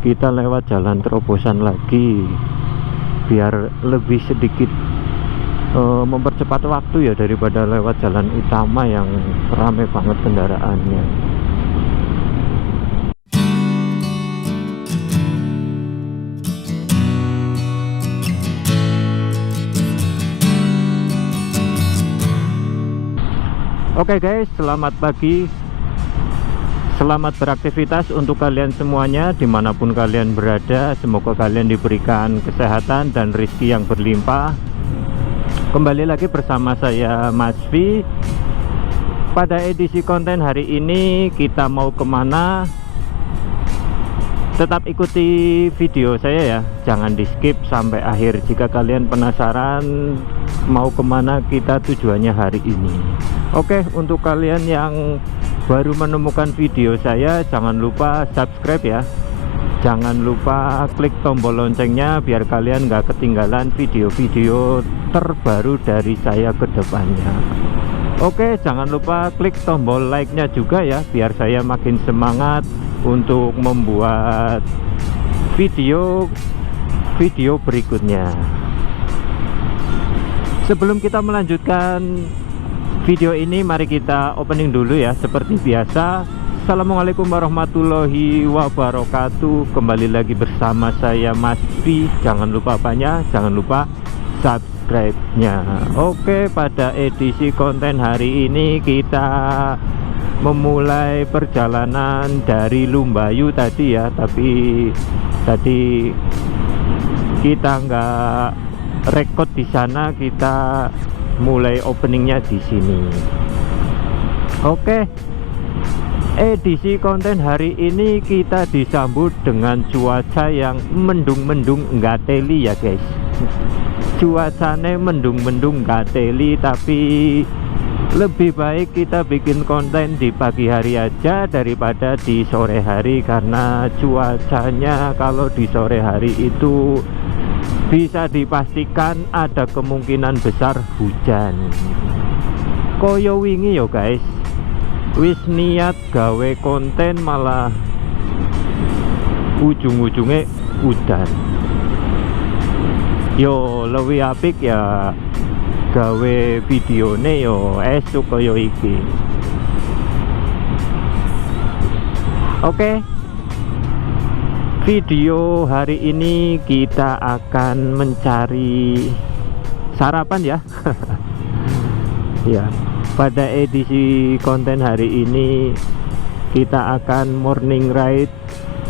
kita lewat jalan terobosan lagi biar lebih sedikit mempercepat waktu ya, daripada lewat jalan utama yang ramai banget kendaraannya. Oke guys, selamat pagi, selamat beraktivitas untuk kalian semuanya dimanapun kalian berada. Semoga kalian diberikan kesehatan dan rezeki yang berlimpah. Kembali lagi bersama saya Mas V. Pada edisi konten hari ini kita mau kemana? Tetap ikuti video saya ya, jangan di skip sampai akhir jika kalian penasaran mau kemana kita tujuannya hari ini. Oke, untuk kalian yang baru menemukan video saya, jangan lupa subscribe ya. Jangan lupa klik tombol loncengnya biar kalian nggak ketinggalan video-video terbaru dari saya ke depannya. Oke, jangan lupa klik tombol like-nya juga ya, biar saya makin semangat untuk membuat video berikutnya. Sebelum kita melanjutkan video ini, mari kita opening dulu ya. Seperti biasa, Assalamualaikum warahmatullahi wabarakatuh. Kembali lagi bersama saya Mas V. Jangan lupa apanya? Jangan lupa subscribe-nya. Oke, pada edisi konten hari ini kita memulai perjalanan dari Lumbayu tadi ya. Tapi tadi kita nggak rekod di sana, kita mulai openingnya di sini. Oke, edisi konten hari ini kita disambut dengan cuaca yang mendung-mendung nggak teli ya guys. Cuacanya mendung-mendung nggak teli, tapi lebih baik kita bikin konten di pagi hari aja daripada di sore hari, karena cuacanya kalau di sore hari itu bisa dipastikan ada kemungkinan besar hujan. Koyo wingi yo guys, wis niat gawe konten malah ujung-ujungnya udan. Yo lebih apik ya gawe videone yo esuk koyo iki. Oke, video hari ini kita akan mencari sarapan ya. Ya, pada edisi konten hari ini kita akan morning ride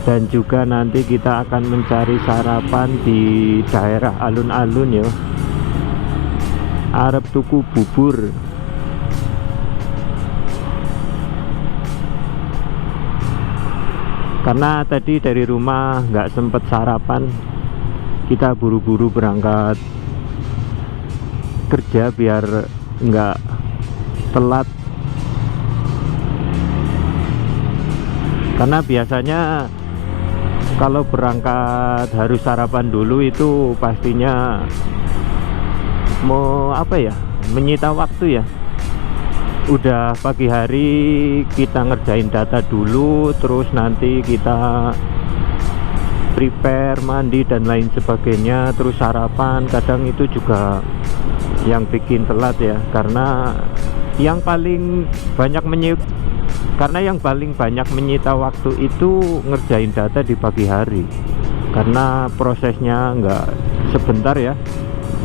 dan juga nanti kita akan mencari sarapan di daerah alun-alun ya. Arep tuku bubur. Karena tadi dari rumah nggak sempet sarapan, kita buru-buru berangkat kerja biar nggak telat. Karena biasanya kalau berangkat harus sarapan dulu, itu pastinya mau apa ya, menyita waktu ya. Udah pagi hari kita ngerjain data dulu, terus nanti kita prepare, mandi dan lain sebagainya, terus sarapan. Kadang itu juga yang bikin telat ya, karena yang paling banyak menyita waktu itu ngerjain data di pagi hari, karena prosesnya nggak sebentar ya.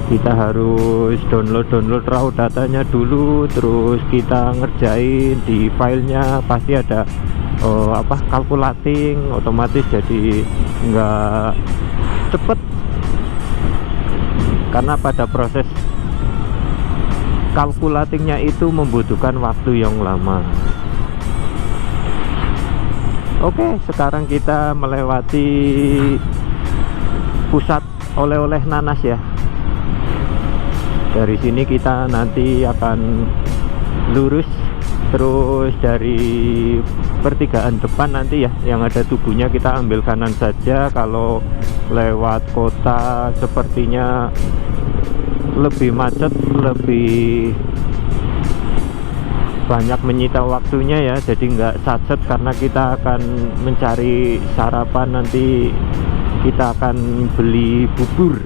Kita harus download raw datanya dulu, terus kita ngerjain di filenya, pasti ada calculating otomatis, jadi nggak cepet karena pada proses calculatingnya itu membutuhkan waktu yang lama. Oke, sekarang kita melewati pusat oleh-oleh nanas ya. Dari sini kita nanti akan lurus terus dari pertigaan depan nanti ya, yang ada tubuhnya kita ambil kanan saja. Kalau lewat kota sepertinya lebih macet, lebih banyak menyita waktunya ya, jadi nggak satset karena kita akan mencari sarapan. Nanti kita akan beli bubur.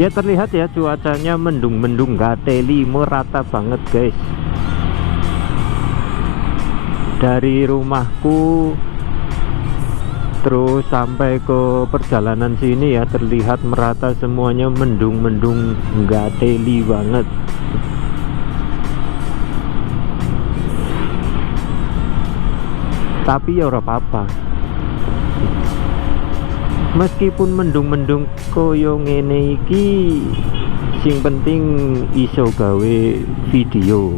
Ya terlihat ya, cuacanya mendung-mendung, nggak teli, merata banget guys. Dari rumahku terus sampai ke perjalanan sini ya, terlihat merata semuanya, mendung-mendung, nggak teli banget. Tapi ya ora apa-apa, meskipun mendung-mendung koyo ngene iki, sing penting iso gawe video.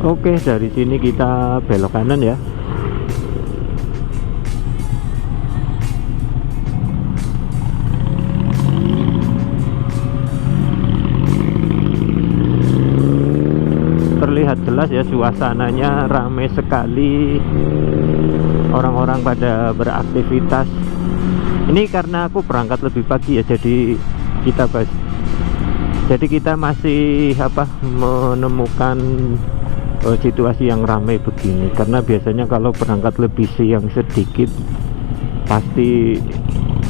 Oke, dari sini kita belok kanan ya. Terlihat jelas ya, suasananya ramai sekali, orang-orang pada beraktivitas. Ini karena aku berangkat lebih pagi ya, jadi kita masih menemukan situasi yang ramai begini. Karena biasanya kalau berangkat lebih siang sedikit, pasti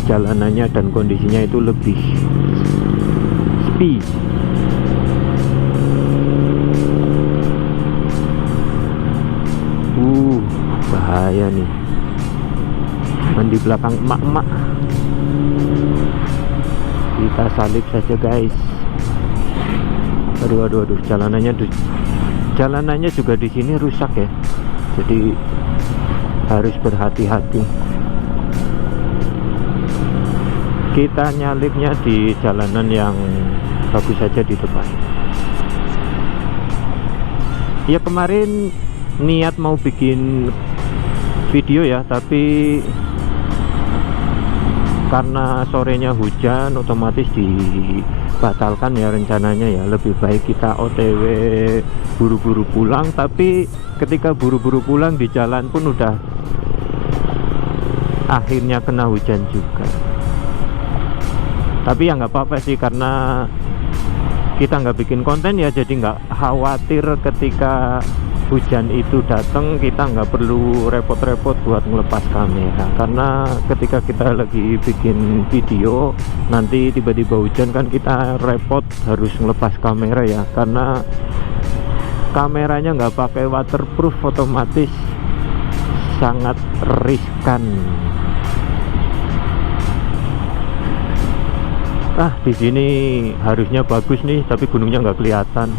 jalanannya dan kondisinya itu lebih sepi. Bahaya nih, di belakang emak-emak. Kita salip saja guys. Aduh, jalanannya juga di sini rusak ya, jadi harus berhati-hati. Kita nyalipnya di jalanan yang bagus saja di depan. Ya kemarin niat mau bikin video ya, tapi karena sorenya hujan otomatis dibatalkan ya rencananya ya. Lebih baik kita OTW buru-buru pulang, tapi ketika buru-buru pulang di jalan pun udah akhirnya kena hujan juga. Tapi ya nggak apa-apa sih, karena kita nggak bikin konten ya, jadi nggak khawatir ketika hujan itu datang. Kita nggak perlu repot-repot buat ngelepas kamera, karena ketika kita lagi bikin video nanti tiba-tiba hujan kan kita repot harus ngelepas kamera ya, karena kameranya nggak pakai waterproof, otomatis sangat riskan. Di sini harusnya bagus nih, tapi gunungnya nggak kelihatan.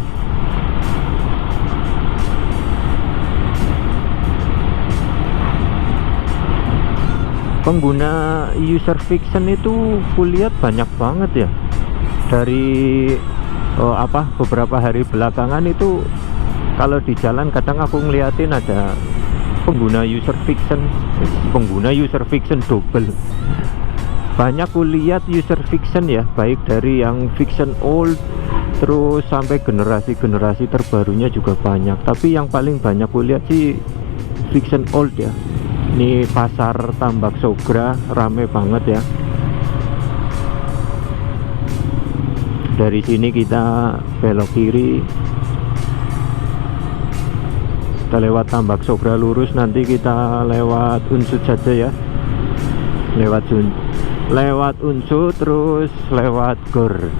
Pengguna user fiction itu kulihat banyak banget ya. Dari beberapa hari belakangan itu kalau di jalan kadang aku ngeliatin ada pengguna user fiction double. Banyak kulihat user fiction ya, baik dari yang fiction old terus sampai generasi terbarunya juga banyak. Tapi yang paling banyak kulihat sih fiction old ya. Ini pasar Tambak Sogra rame banget ya. Dari sini kita belok kiri, kita lewat Tambak Sogra lurus, nanti kita lewat Unsut saja ya. Lewat Unsut terus lewat Gor.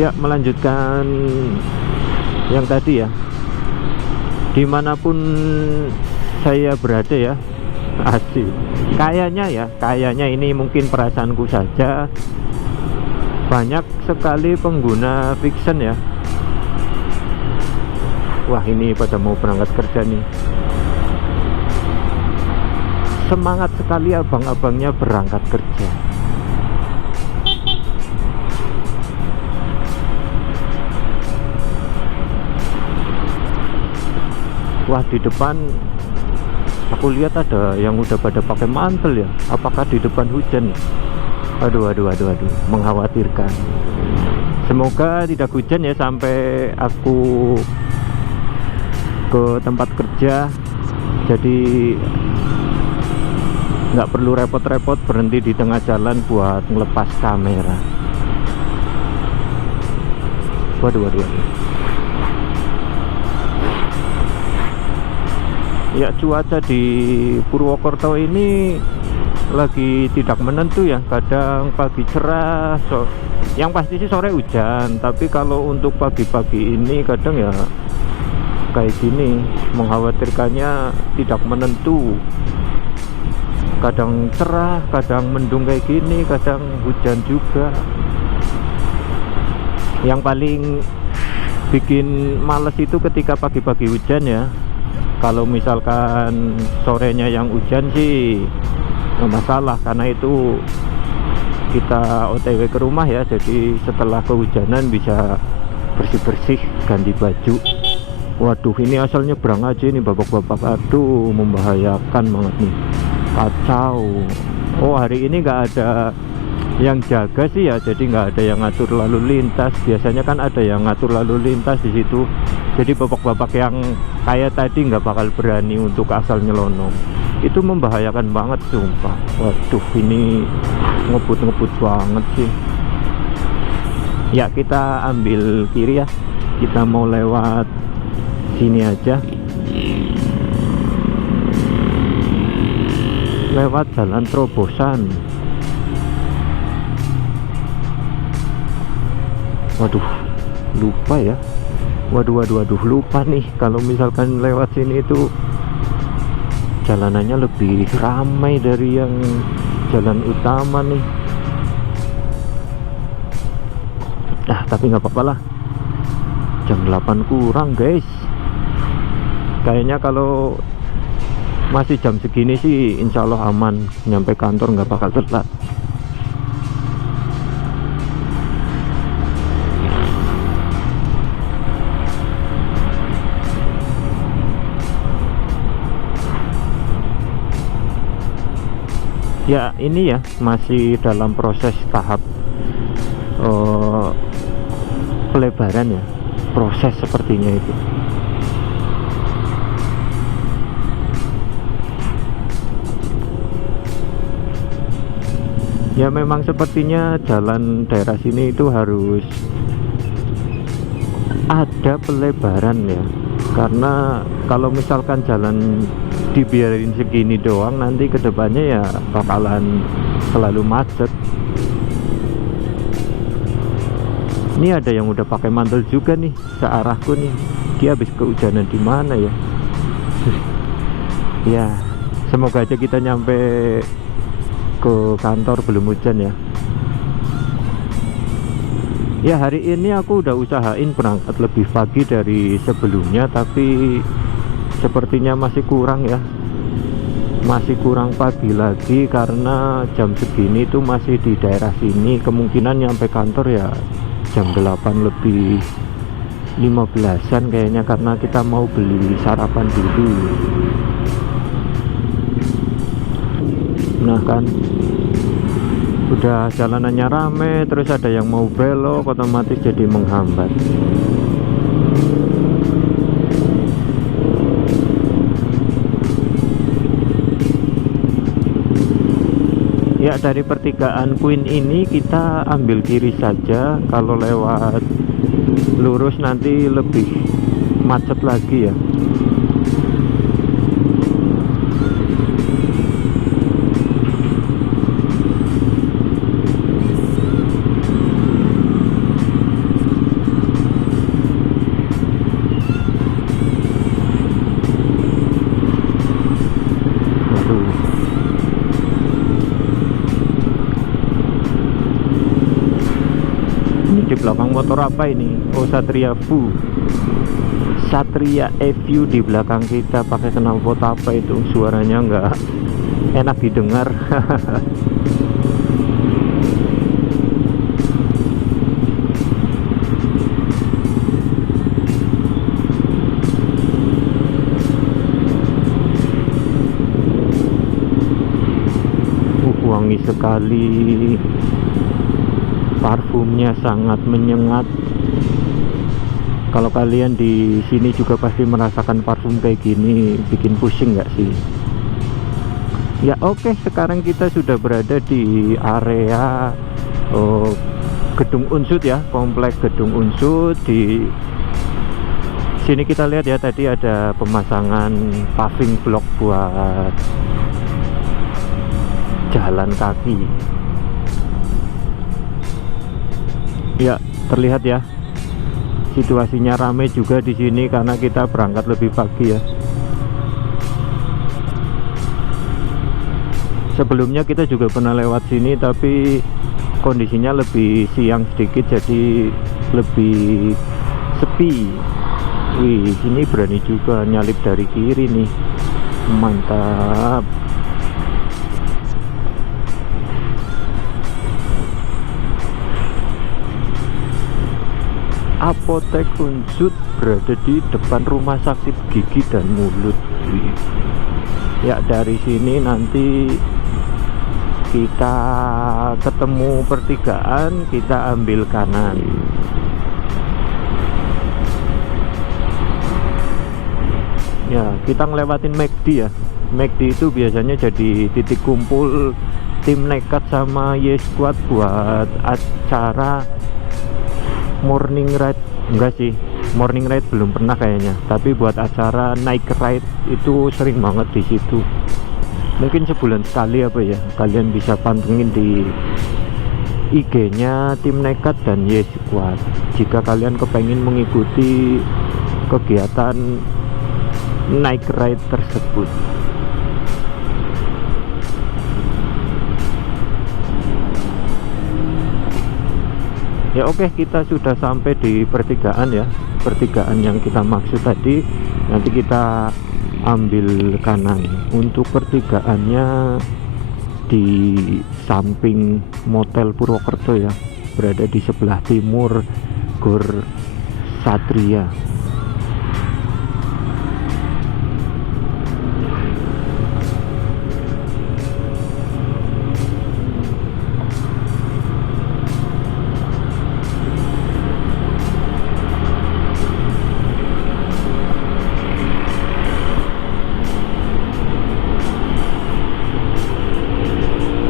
Ya, melanjutkan yang tadi ya, dimanapun saya berada ya, asik. Kayaknya ini mungkin perasaanku saja, banyak sekali pengguna fiction ya. Wah, ini pada mau berangkat kerja nih. Semangat sekali abang-abangnya berangkat kerja. Wah, di depan aku lihat ada yang udah pada pakai mantel ya. Apakah di depan hujan? Aduh, mengkhawatirkan. Semoga tidak hujan ya sampai aku ke tempat kerja, jadi nggak perlu repot-repot berhenti di tengah jalan buat ngelepas kamera. Waduh. Ya, cuaca di Purwokerto ini lagi tidak menentu ya, kadang pagi cerah, yang pasti sih sore hujan, tapi kalau untuk pagi-pagi ini kadang ya kayak gini, mengkhawatirkannya tidak menentu, kadang cerah, kadang mendung kayak gini, kadang hujan juga. Yang paling bikin males itu ketika pagi-pagi hujan ya. Kalau misalkan sorenya yang hujan sih nggak masalah, karena itu kita OTW ke rumah ya, jadi setelah kehujanan bisa bersih-bersih, ganti baju. Waduh, ini asal nyebrang aja ini bapak-bapak, aduh membahayakan banget nih, kacau. Oh, hari ini nggak ada yang jaga sih ya, jadi nggak ada yang ngatur lalu lintas. Biasanya kan ada yang ngatur lalu lintas di situ, jadi bapak-bapak yang kayak tadi nggak bakal berani untuk asal nyelonong. Itu membahayakan banget sumpah. Waduh, ini ngebut banget sih. Ya, kita ambil kiri ya, kita mau lewat sini aja, lewat jalan terobosan. Waduh, lupa ya. Waduh, lupa nih. Kalau misalkan lewat sini itu jalanannya lebih ramai dari yang jalan utama nih. Tapi nggak apa-apa lah, jam 8 kurang guys. Kayaknya kalau masih jam segini sih insya Allah aman, nyampe kantor nggak bakal telat. Ya, ini ya masih dalam proses tahap pelebaran ya, proses sepertinya itu. Ya, memang sepertinya jalan daerah sini itu harus ada pelebaran ya, karena kalau misalkan jalan dibiarin segini doang, nanti kedepannya ya bakalan selalu macet. Ini ada yang udah pakai mantel juga nih searahku nih, dia habis kehujanan di mana ya. Ya, semoga aja kita nyampe ke kantor belum hujan ya. Ya, hari ini aku udah usahain berangkat lebih pagi dari sebelumnya, tapi sepertinya masih kurang ya, masih kurang pagi lagi, karena jam segini tuh masih di daerah sini. Kemungkinan nyampe kantor ya jam 8 lebih 15-an kayaknya, karena kita mau beli sarapan dulu. Nah kan, udah jalanannya rame, terus ada yang mau belok, otomatis jadi menghambat. Ya, dari pertigaan Queen ini kita ambil kiri saja. Kalau lewat lurus nanti lebih macet lagi ya. Di belakang motor apa ini? Oh, Satria EView di belakang kita, pakai knalpot apa itu, suaranya nggak enak didengar. Wangi sekali. Parfumnya sangat menyengat. Kalau kalian di sini juga pasti merasakan parfum kayak gini, bikin pusing nggak sih? Ya oke, sekarang kita sudah berada di area Gedung Unsud ya, komplek Gedung Unsud. Di sini kita lihat ya, tadi ada pemasangan paving block buat jalan kaki. Ya, terlihat ya. Situasinya ramai juga di sini karena kita berangkat lebih pagi ya. Sebelumnya kita juga pernah lewat sini tapi kondisinya lebih siang sedikit, jadi lebih sepi. Wih, sini berani juga nyalip dari kiri nih. Mantap. Apotek Unsud berada di depan Rumah Sakit Gigi dan Mulut. Ya, dari sini nanti kita ketemu pertigaan, kita ambil kanan. Ya, kita ngelewatin McD ya. McD itu biasanya jadi titik kumpul tim nekat sama Y-Squad buat acara morning ride. Enggak sih, morning ride belum pernah kayaknya, tapi buat acara night ride itu sering banget di situ. Mungkin sebulan sekali apa ya, kalian bisa pantengin di IG-nya tim nekat dan Y-Squad jika kalian kepengen mengikuti kegiatan night ride tersebut. Ya oke, kita sudah sampai di pertigaan ya, pertigaan yang kita maksud tadi. Nanti kita ambil kanan. Untuk pertigaannya di samping Motel Purwokerto ya, berada di sebelah timur Gor Satria.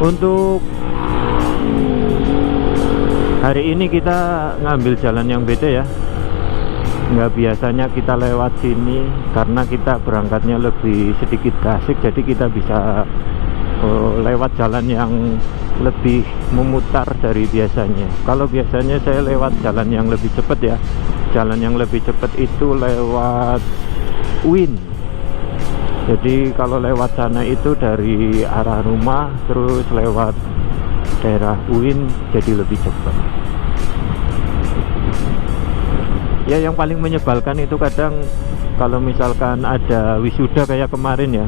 Untuk hari ini kita ngambil jalan yang beda ya. Nggak biasanya kita lewat sini karena kita berangkatnya lebih sedikit gasik, jadi kita bisa lewat jalan yang lebih memutar dari biasanya. Kalau biasanya saya lewat jalan yang lebih cepat ya. Jalan yang lebih cepat itu lewat UIN. Jadi kalau lewat sana itu dari arah rumah terus lewat daerah UIN, jadi lebih cepat. Ya, yang paling menyebalkan itu kadang kalau misalkan ada wisuda kayak kemarin ya,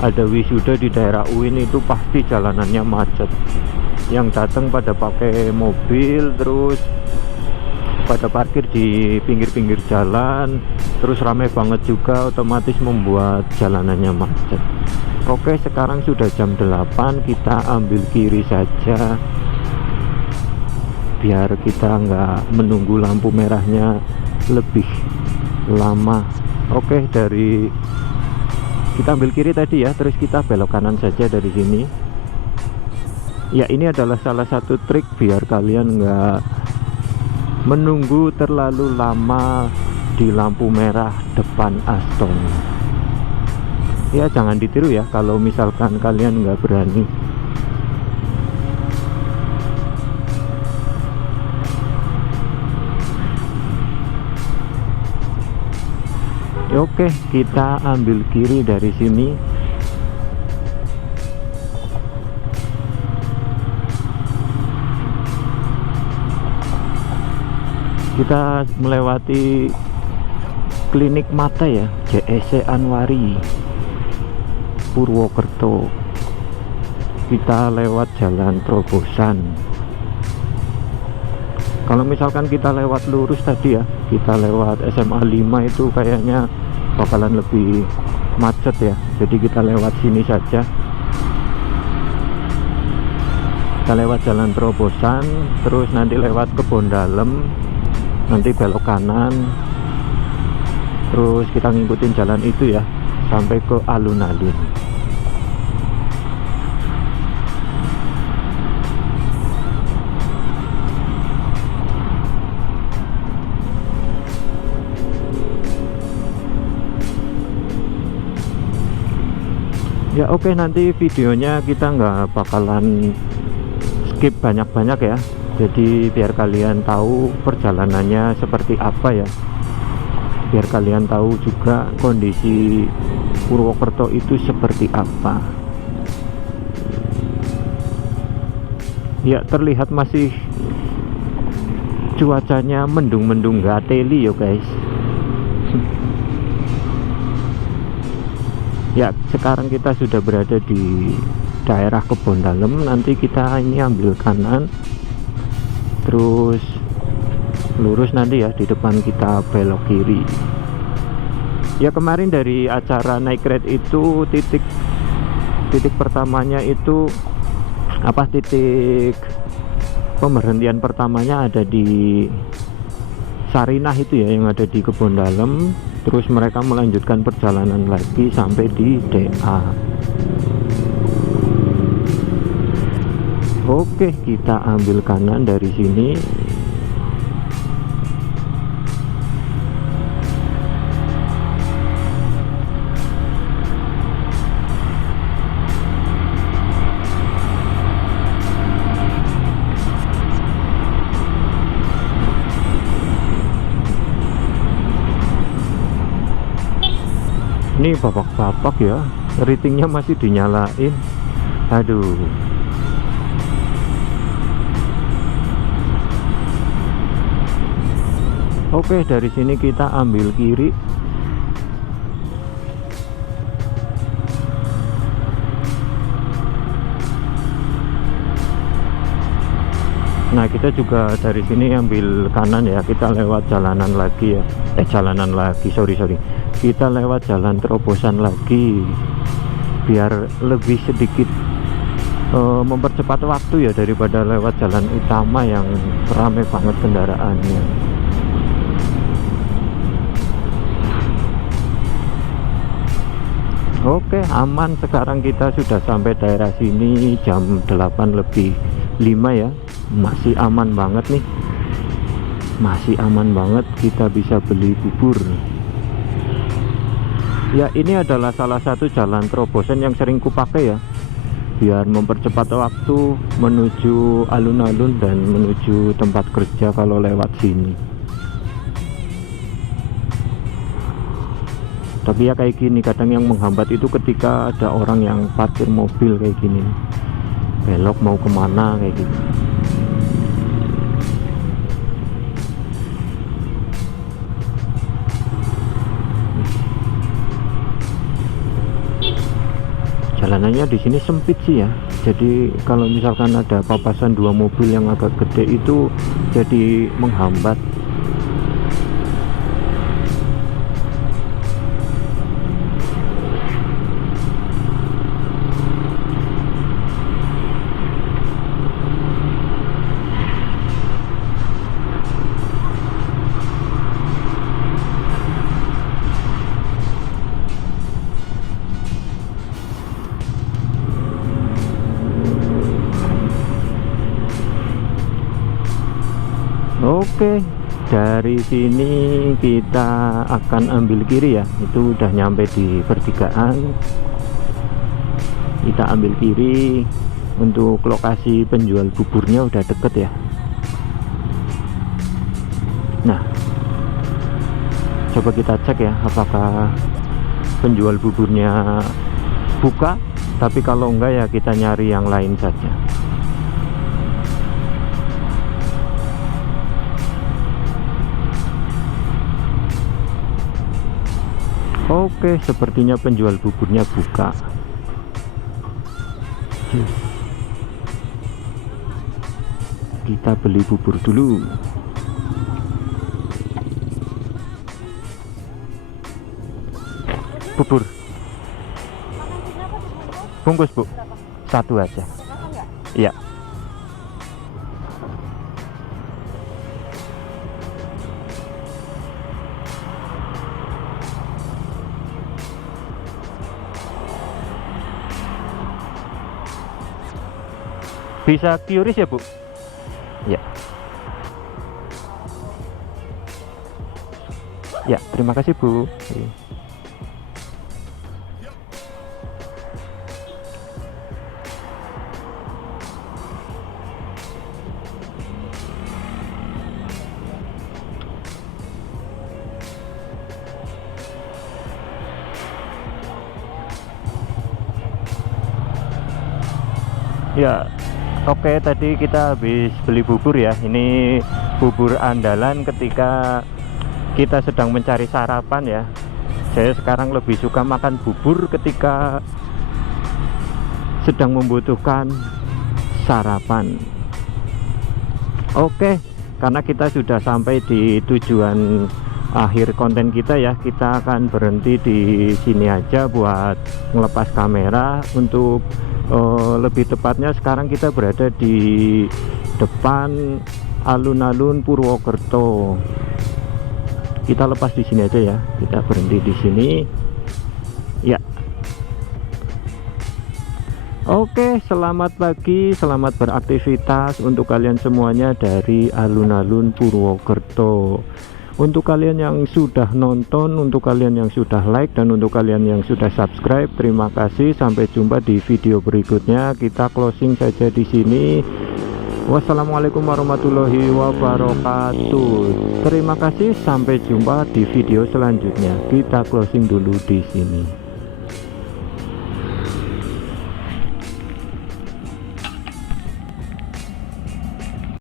ada wisuda di daerah UIN itu pasti jalanannya macet. Yang datang pada pakai mobil, terus pada parkir di pinggir-pinggir jalan, terus ramai banget juga, otomatis membuat jalanannya macet. Oke, sekarang sudah jam 8, kita ambil kiri saja biar kita nggak menunggu lampu merahnya lebih lama. Oke, dari kita ambil kiri tadi ya, terus kita belok kanan saja dari sini. Ya, ini adalah salah satu trik biar kalian nggak menunggu terlalu lama di lampu merah depan Aston. Ya, jangan ditiru ya kalau misalkan kalian nggak berani. Oke, kita ambil kiri dari sini. Kita melewati klinik mata ya, JSC Anwari Purwokerto. Kita lewat jalan terobosan. Kalau misalkan kita lewat lurus tadi ya, kita lewat SMA 5 itu kayaknya bakalan lebih macet ya, jadi kita lewat sini saja. Kita lewat jalan terobosan, terus nanti lewat kebon dalam, nanti belok kanan, terus kita ngikutin jalan itu ya sampai ke alun-alun. Ya oke, nanti videonya kita nggak bakalan skip banyak-banyak ya, jadi biar kalian tahu perjalanannya seperti apa ya, biar kalian tahu juga kondisi Purwokerto itu seperti apa. Ya terlihat masih cuacanya mendung-mendung, nggak teli ya guys. Ya sekarang kita sudah berada di daerah kebon dalam. Nanti kita ini ambil kanan, terus lurus nanti ya, di depan kita belok kiri. Ya kemarin dari acara naik red itu titik pertamanya itu apa, titik pemberhentian pertamanya ada di Sarinah itu ya, yang ada di kebon dalam. Terus mereka melanjutkan perjalanan lagi sampai di DA. Oke, kita ambil kanan dari sini. Ini bapak-bapak ya, ratingnya masih dinyalain. Aduh. Oke, dari sini kita ambil kiri. Nah, kita juga dari sini ambil kanan ya, kita lewat jalanan lagi ya. Sorry. Kita lewat jalan terobosan lagi biar lebih sedikit mempercepat waktu ya, daripada lewat jalan utama yang ramai banget kendaraannya. Oke, aman. Sekarang kita sudah sampai daerah sini jam 8:05 ya. Masih aman banget nih. Masih aman banget, kita bisa beli bubur. Ya ini adalah salah satu jalan terobosan yang sering kupakai ya, biar mempercepat waktu menuju alun-alun dan menuju tempat kerja kalau lewat sini. Tapi ya kayak gini, kadang yang menghambat itu ketika ada orang yang parkir mobil kayak gini, belok mau kemana kayak gitu. Jalanannya di sini sempit sih ya, jadi kalau misalkan ada papasan dua mobil yang agak gede itu jadi menghambat. Oke, dari sini kita akan ambil kiri ya. Itu udah nyampe di pertigaan. Kita ambil kiri. Untuk lokasi penjual buburnya udah deket ya. Nah, coba kita cek ya, apakah penjual buburnya buka. Tapi kalau enggak ya kita nyari yang lain saja. Oke, sepertinya penjual buburnya buka. Kita beli bubur dulu. Bubur bungkus bu, satu aja. Iya. Bisa QRIS ya, Bu? Ya. Ya, terima kasih, Bu. Ya, oke, tadi kita habis beli bubur ya. Ini bubur andalan ketika kita sedang mencari sarapan ya. Saya sekarang lebih suka makan bubur ketika sedang membutuhkan sarapan. Oke, karena kita sudah sampai di tujuan akhir konten kita ya, kita akan berhenti di sini aja buat ngelepas kamera. Untuk lebih tepatnya sekarang kita berada di depan alun-alun Purwokerto. Kita lepas di sini aja ya, kita berhenti di sini ya. Oke, selamat pagi, selamat beraktivitas untuk kalian semuanya dari alun-alun Purwokerto. Untuk kalian yang sudah nonton, untuk kalian yang sudah like, dan untuk kalian yang sudah subscribe, terima kasih. Sampai jumpa di video berikutnya. Kita closing saja di sini. Wassalamualaikum warahmatullahi wabarakatuh. Terima kasih, sampai jumpa di video selanjutnya. Kita closing dulu di sini.